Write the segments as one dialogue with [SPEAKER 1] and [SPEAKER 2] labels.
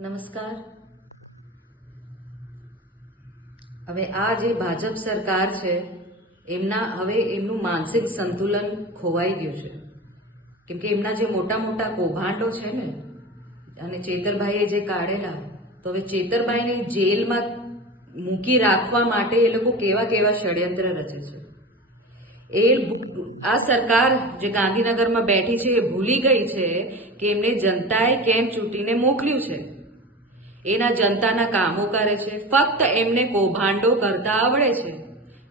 [SPEAKER 1] નમસ્કાર. હવે આ જે ભાજપ સરકાર છે, એમના, હવે એમનું માનસિક સંતુલન ખોવાઈ ગયું છે. કેમ કે એમના જે મોટા મોટા કૌભાંડો છે ને, અને ચેતરભાઈએ જે કાઢેલા, તો હવે ચેતરભાઈને જેલમાં મૂકી રાખવા માટે એ લોકો કેવા કેવા ષડયંત્ર રચે છે. એ આ સરકાર જે ગાંધીનગરમાં બેઠી છે એ ભૂલી ગઈ છે કે એમને જનતાએ કેમ ચૂંટીને મોકલ્યું છે. એના જનતાના કામો કરે છે. ફક્ત એમને કૌભાંડો કરતા આવડે છે.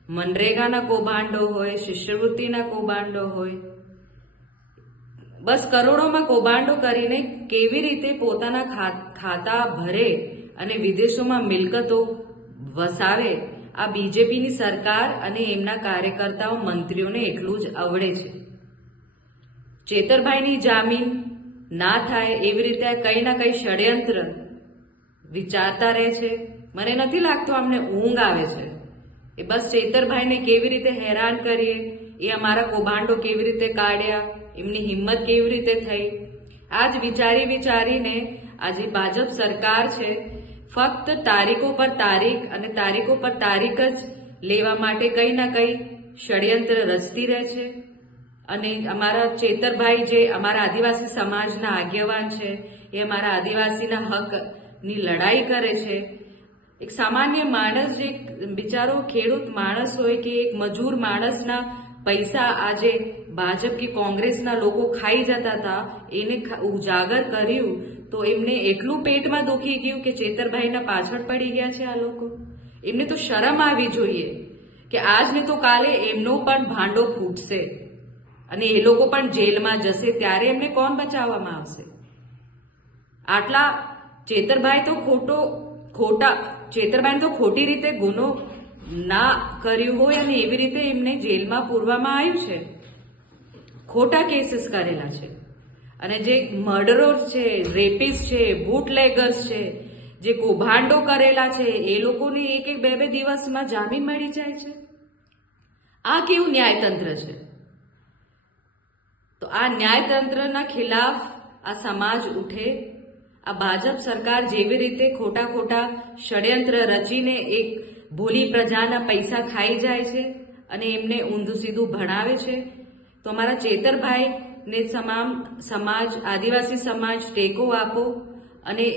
[SPEAKER 1] મનરેગાના કૌભાંડો હોય, શિષ્યવૃત્તિના કૌભાંડો હોય. બસ કરોડોમાં કૌભાંડો કરીને કેવી રીતે પોતાના ખાતા ભરે અને વિદેશોમાં મિલકતો વસાવે, આ બીજેપીની સરકાર અને એમના કાર્યકર્તાઓ મંત્રીઓને એટલું જ આવડે છે. ચેતરભાઈની જામીન ના થાય એવી રીતે કંઈ ના કંઈ ષડયંત્ર વિચારતા રહે છે. મને નથી લાગતું અમને ઊંઘ આવે છે. એ બસ ચેતરભાઈને કેવી રીતે હેરાન કરીએ? એ અમારા કૌભાંડો કેવી રીતે કાઢ્યા? એમની હિંમત કેવી રીતે થઈ? આજ વિચારી વિચારીને આજે ભાજપ સરકાર છે, ફક્ત તારીખો પર તારીખ અને તારીખો પર તારીખ જ લેવા માટે કંઈ ના કંઈ ષડયંત્ર રચતી રહે છે. અને અમારા ચેતરભાઈ જે અમારા આદિવાસી સમાજના આગેવાન છે, એ અમારા આદિવાસીના હકની લડાઈ કરે છે. એક સામાન્ય માણસ જે બિચારો ખેડૂત માણસ હોય કે એક મજૂર માણસના પૈસા આજે ભાજપ કે કોંગ્રેસના લોકો ખાઈ જતા હતા, એને ઉજાગર કર્યું, તો એમને એટલું પેટમાં દુખી ગયું કે ચેતરભાઈના પાછળ પડી ગયા છે આ લોકો. એમને તો શરમ આવી જોઈએ કે આજને તો કાલે એમનો પણ ભાંડો ફૂટશે અને એ લોકો પણ જેલમાં જશે, ત્યારે એમને કોણ બચાવવામાં આવશે? આટલા ચેતરભાઈ તો ખોટો, ખોટા ચેતરભાઈ તો ખોટી રીતે ગુનો ના કર્યું હોય અને એવી રીતે એમને જેલમાં પૂરવામાં આવ્યું છે. ખોટા કેસીસ કરેલા છે. અને જે મર્ડરોર છે, રેપિસ છે, બુટલેગર્સ છે, જે કૌભાંડો કરેલા છે, એ લોકોને એક એક બે બે દિવસમાં જામીન મળી જાય છે. આ કેવું ન્યાયતંત્ર છે? તો આ ન્યાયતંત્રના ખિલાફ આ સમાજ ઉઠે આ ભાજપ સરકાર જેવી રીતે ખોટા ખોટા ષડયંત્ર રચીને એક ભોલી પ્રજાના પૈસા ખાઈ જાય છે અને એમને ઊંધું સીધું ભણાવે છે, તો અમારા ચેતરભાઈને તમામ સમાજ, આદિવાસી સમાજ ટેકો આપો અને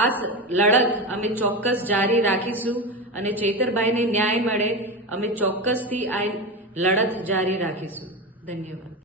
[SPEAKER 1] આ લડત અમે ચોક્કસ જારી રાખીશું અને ચેતરભાઈને ન્યાય મળે, અમે ચોક્કસથી આ લડત જારી રાખીશું. ધન્યવાદ.